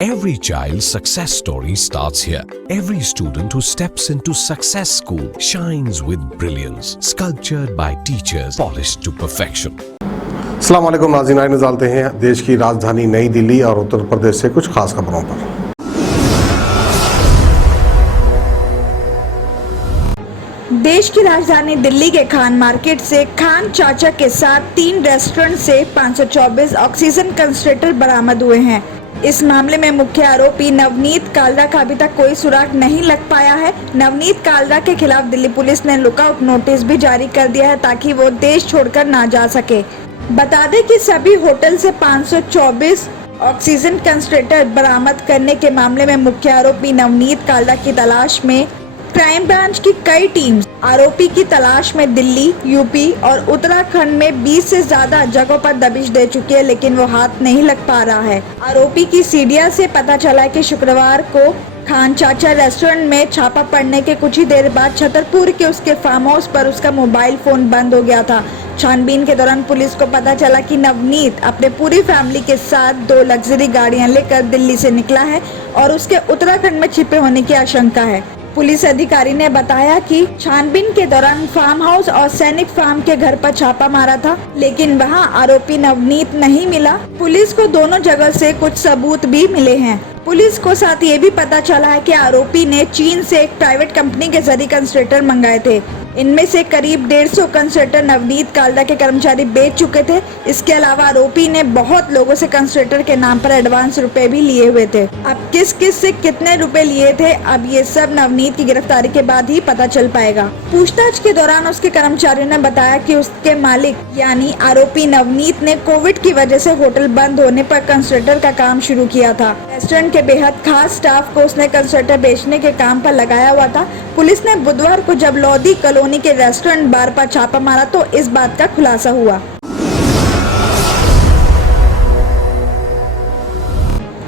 Every child's success story starts here. Every student who steps into Success School shines with brilliance, sculptured by teachers, polished to perfection. अस्सलाम वालेकुम नाज़रीन, आइए डालते हैं देश की राजधानी नई दिल्ली और उत्तर प्रदेश से कुछ खास खबरों पर। देश की राजधानी दिल्ली के खान मार्केट से खान चाचा के साथ 3 रेस्टोरेंट से 524 ऑक्सीजन कंसंट्रेटर बरामद हुए हैं। इस मामले में मुख्य आरोपी नवनीत कालरा का अभी तक कोई सुराग नहीं लग पाया है। नवनीत कालरा के खिलाफ दिल्ली पुलिस ने लुकआउट नोटिस भी जारी कर दिया है ताकि वो देश छोड़कर ना जा सके। बता दें कि सभी होटल से 524 ऑक्सीजन कंसंट्रेटर बरामद करने के मामले में मुख्य आरोपी नवनीत कालरा की तलाश में क्राइम ब्रांच की कई टीम्स आरोपी की तलाश में दिल्ली, यूपी और उत्तराखंड में 20 से ज्यादा जगहों पर दबिश दे चुकी है, लेकिन वो हाथ नहीं लग पा रहा है। आरोपी की सीडिया से पता चला कि शुक्रवार को खान चाचा रेस्टोरेंट में छापा पड़ने के कुछ ही देर बाद छतरपुर के उसके फार्म हाउस पर उसका मोबाइल फोन बंद हो गया था। छानबीन के दौरान पुलिस को पता चला कि नवनीत अपने पूरी फैमिली के साथ 2 लग्जरी गाड़ियां लेकर दिल्ली से निकला है और उसके उत्तराखंड में छिपे होने की आशंका है। पुलिस अधिकारी ने बताया कि छानबीन के दौरान फार्म हाउस और सैनिक फार्म के घर पर छापा मारा था, लेकिन वहां आरोपी नवनीत नहीं मिला। पुलिस को दोनों जगह से कुछ सबूत भी मिले हैं। पुलिस को साथ ये भी पता चला है कि आरोपी ने चीन से एक प्राइवेट कंपनी के जरिए कंसंट्रेटर मंगाए थे। इनमें से करीब 150 कंसंट्रेटर नवनीत कालरा के कर्मचारी बेच चुके थे। इसके अलावा आरोपी ने बहुत लोगों से कंसंट्रेटर के नाम पर एडवांस रुपए भी लिए हुए थे। अब किस किस से कितने रुपए लिए थे, अब ये सब नवनीत की गिरफ्तारी के बाद ही पता चल पाएगा। पूछताछ के दौरान उसके कर्मचारियों ने बताया कि उसके मालिक यानी आरोपी नवनीत ने कोविड की वजह से होटल बंद होने पर कंसंट्रेटर का काम शुरू किया था। रेस्टोरेंट के बेहद खास स्टाफ को उसने कंसंट्रेटर बेचने के काम पर लगाया हुआ था। पुलिस ने बुधवार को जब लोधी कॉलोनी के रेस्टोरेंट बार पर छापा मारा तो इस बात का खुलासा हुआ।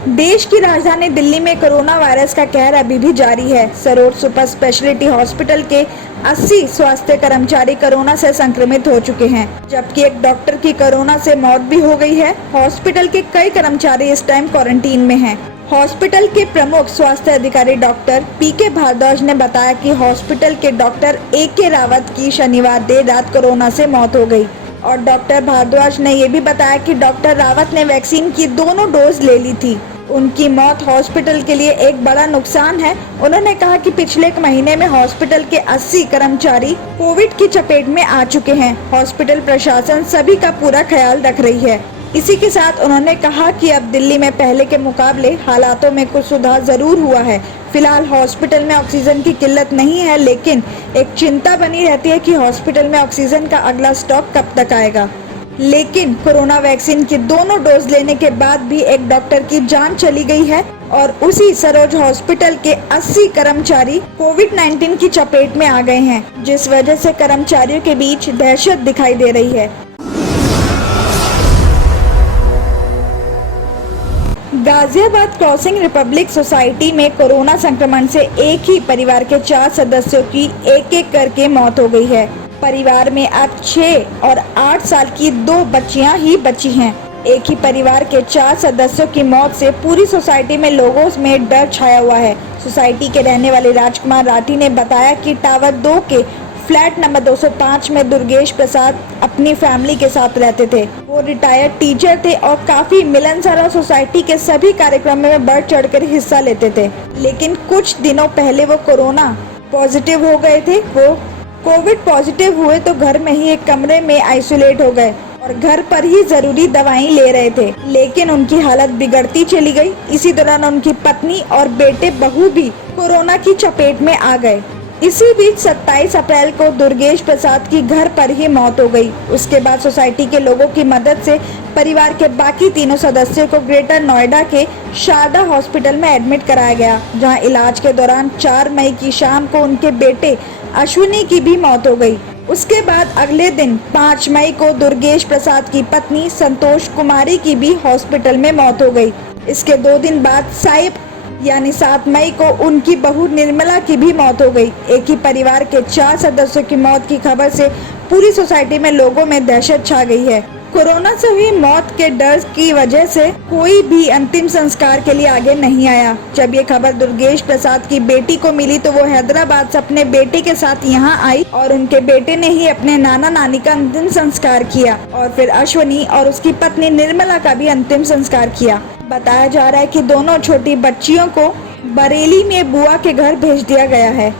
देश की राजधानी दिल्ली में कोरोना वायरस का कहर अभी भी जारी है। सरोज सुपर स्पेशलिटी हॉस्पिटल के 80 स्वास्थ्य कर्मचारी कोरोना से संक्रमित हो चुके हैं, जबकि एक डॉक्टर की कोरोना से मौत भी हो गई है। हॉस्पिटल के कई कर्मचारी इस टाइम क्वारंटीन में हैं। हॉस्पिटल के प्रमुख स्वास्थ्य अधिकारी डॉक्टर पीके भारद्वाज ने बताया कि हॉस्पिटल के डॉक्टर AK रावत की शनिवार देर रात कोरोना से मौत हो गई और डॉक्टर भारद्वाज ने ये भी बताया कि डॉक्टर रावत ने वैक्सीन की दोनों डोज ले ली थी। उनकी मौत हॉस्पिटल के लिए एक बड़ा नुकसान है। उन्होंने कहा कि पिछले 1 महीने में हॉस्पिटल के 80 कर्मचारी कोविड की चपेट में आ चुके हैं। हॉस्पिटल प्रशासन सभी का पूरा ख्याल रख रही है। इसी के साथ उन्होंने कहा कि अब दिल्ली में पहले के मुकाबले हालातों में कुछ सुधार जरूर हुआ है। फिलहाल हॉस्पिटल में ऑक्सीजन की किल्लत नहीं है, लेकिन एक चिंता बनी रहती है कि हॉस्पिटल में ऑक्सीजन का अगला स्टॉक कब तक आएगा। लेकिन कोरोना वैक्सीन की दोनों डोज लेने के बाद भी एक डॉक्टर की जान चली गई है और उसी सरोज हॉस्पिटल के 80 कर्मचारी कोविड-19 की चपेट में आ गए हैं, जिस वजह से कर्मचारियों के बीच दहशत दिखाई दे रही है। गाजियाबाद क्रॉसिंग रिपब्लिक सोसाइटी में कोरोना संक्रमण से एक ही परिवार के 4 सदस्यों की एक-एक करके मौत हो गई है। परिवार में अब 6 और 8 साल की 2 बच्चियां ही बची हैं। एक ही परिवार के 4 सदस्यों की मौत से पूरी सोसाइटी में लोगों में डर छाया हुआ है। सोसाइटी के रहने वाले राजकुमार राठी ने बताया कि टावर 2 के फ्लैट नंबर 205 में दुर्गेश प्रसाद अपनी फैमिली के साथ रहते थे। वो रिटायर्ड टीचर थे और काफी मिलनसार और सोसाइटी के सभी कार्यक्रमों में बढ़ चढ़कर हिस्सा लेते थे, लेकिन कुछ दिनों पहले वो कोरोना पॉजिटिव हो गए थे। वो कोविड पॉजिटिव हुए तो घर में ही एक कमरे में आइसोलेट हो गए और घर पर ही जरूरी दवाएं ले रहे थे, लेकिन उनकी हालत बिगड़ती चली गई। इसी दौरान उनकी पत्नी और बेटे बहू भी कोरोना की चपेट में आ गए। इसी बीच 27 अप्रैल को दुर्गेश प्रसाद की घर पर ही मौत हो गई। उसके बाद सोसाइटी के लोगों की मदद से परिवार के बाकी तीनों सदस्यों को ग्रेटर नोएडा के शारदा हॉस्पिटल में एडमिट कराया गया, जहां इलाज के दौरान 4 मई की शाम को उनके बेटे अश्विनी की भी मौत हो गई। उसके बाद अगले दिन 5 मई को दुर्गेश प्रसाद की पत्नी संतोष कुमारी की भी हॉस्पिटल में मौत हो गई। इसके 2 दिन बाद साइब यानी 7 मई को उनकी बहू निर्मला की भी मौत हो गई। एक ही परिवार के 4 सदस्यों की मौत की खबर से पूरी सोसाइटी में लोगों में दहशत छा गई है। कोरोना से हुई मौत के डर की वजह से कोई भी अंतिम संस्कार के लिए आगे नहीं आया। जब ये खबर दुर्गेश प्रसाद की बेटी को मिली तो वो हैदराबाद से अपने बेटे के साथ यहाँ आई और उनके बेटे ने ही अपने नाना नानी का अंतिम संस्कार किया और फिर अश्वनी और उसकी पत्नी निर्मला का भी अंतिम संस्कार किया। बताया जा रहा है कि दोनों छोटी बच्चियों को बरेली में बुआ के घर भेज दिया गया है।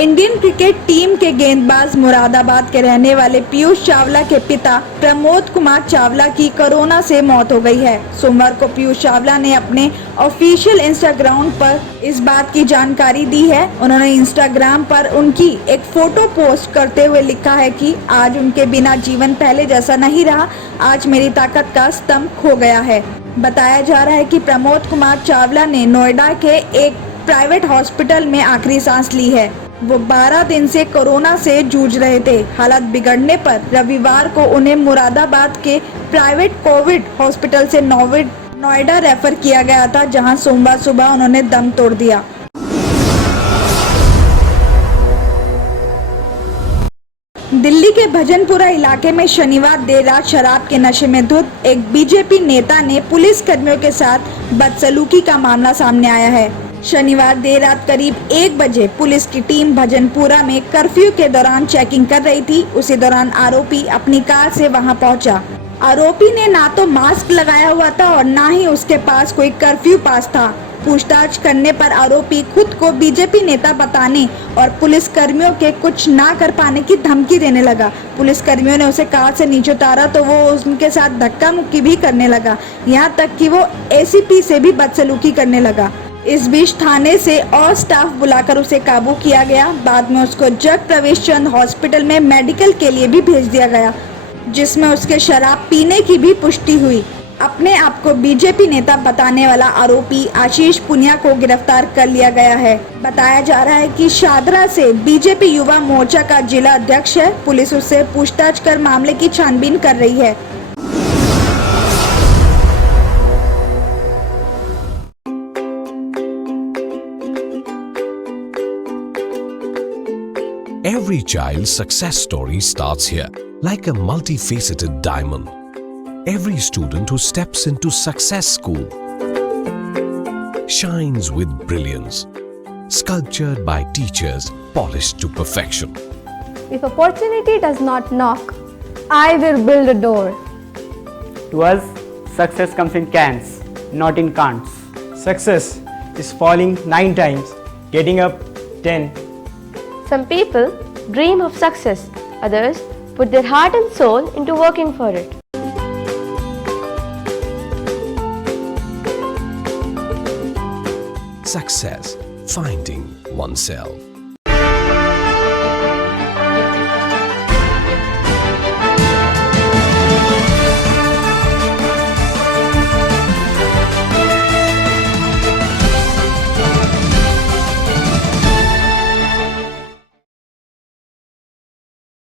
इंडियन क्रिकेट टीम के गेंदबाज मुरादाबाद के रहने वाले पीयूष चावला के पिता प्रमोद कुमार चावला की कोरोना से मौत हो गई है। सोमवार को पीयूष चावला ने अपने ऑफिशियल इंस्टाग्राम पर इस बात की जानकारी दी है। उन्होंने इंस्टाग्राम पर उनकी एक फोटो पोस्ट करते हुए लिखा है कि आज उनके बिना जीवन पहले जैसा नहीं रहा, आज मेरी ताकत का स्तंभ खो गया है। बताया जा रहा है कि प्रमोद कुमार चावला ने नोएडा के एक प्राइवेट हॉस्पिटल में आखिरी सांस ली है। वो 12 दिन से कोरोना से जूझ रहे थे। हालत बिगड़ने पर रविवार को उन्हें मुरादाबाद के प्राइवेट कोविड हॉस्पिटल से नोएडा रेफर किया गया था, जहां सोमवार सुबह उन्होंने दम तोड़ दिया। दिल्ली के भजनपुरा इलाके में शनिवार देर रात शराब के नशे में धुत एक बीजेपी नेता ने पुलिस कर्मियों के साथ बदसलूकी का मामला सामने आया है। शनिवार देर रात करीब 1 बजे पुलिस की टीम भजनपुरा में कर्फ्यू के दौरान चेकिंग कर रही थी। उसी दौरान आरोपी अपनी कार से वहां पहुंचा। आरोपी ने ना तो मास्क लगाया हुआ था और ना ही उसके पास कोई कर्फ्यू पास था। पूछताछ करने पर आरोपी खुद को बीजेपी नेता बताने और पुलिस कर्मियों के कुछ ना कर पाने की धमकी देने लगा। पुलिस कर्मियों ने उसे कार से नीचे उतारा तो वो उनके साथ धक्का मुक्की भी करने लगा, यहाँ तक कि वो एसीपी से भी बदसलूकी करने लगा। इस बीच थाने से और स्टाफ बुलाकर उसे काबू किया गया। बाद में उसको जग प्रवेश चंद हॉस्पिटल में मेडिकल के लिए भी भेज दिया गया, जिसमें उसके शराब पीने की भी पुष्टि हुई। अपने आप को बीजेपी नेता बताने वाला आरोपी आशीष पुनिया को गिरफ्तार कर लिया गया है। बताया जा रहा है कि शादरा से बीजेपी युवा मोर्चा का जिला अध्यक्ष है। पुलिस उससे पूछताछ कर मामले की छानबीन कर रही है। Every child's success story starts here, like a multifaceted diamond. Every student who steps into success school shines with brilliance, sculptured by teachers polished to perfection. If opportunity does not knock, I will build a door. To us, success comes in cans, not in can'ts. Success is falling 9 times, getting up 10. Some people dream of success, others put their heart and soul into working for it. Success, finding oneself.